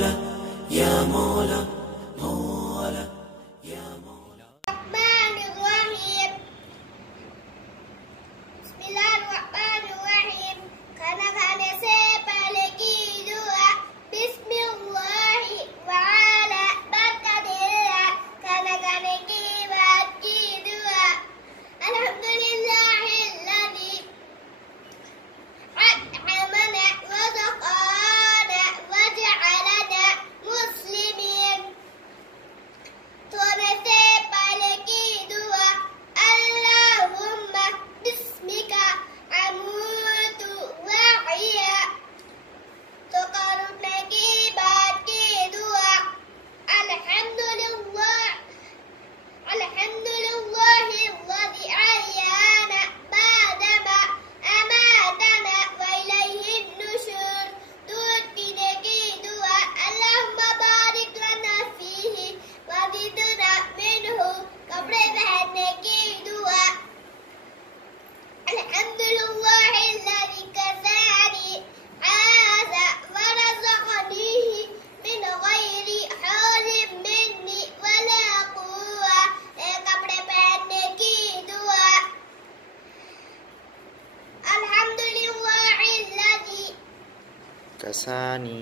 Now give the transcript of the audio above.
مولا يا مولا مولا يا مولا. الرحمن الرحيم. بسم الله الرحمن الرحيم. خلقنا سبع لكيدوا بسم الله وعلى بركة الله خلقنا كيدوا. الحمد لله الذي أطعمنا ورزقنا وجعلنا مسلمين. اللهم باسمك أموت وأحيا. تقربك بكيدوا. الحمد لله الذي أحيانا بعدما أماتنا وإليه النشور. تؤتينا كيدوا. اللهم بارك لنا فيه وزدنا منه قبل ذهن كيدوا. الحمد لله الذي كساني هذا ورزقنيه من غير حول مني ولا قوة قبل ذهن كيدوا. الحمد لله الذي كساني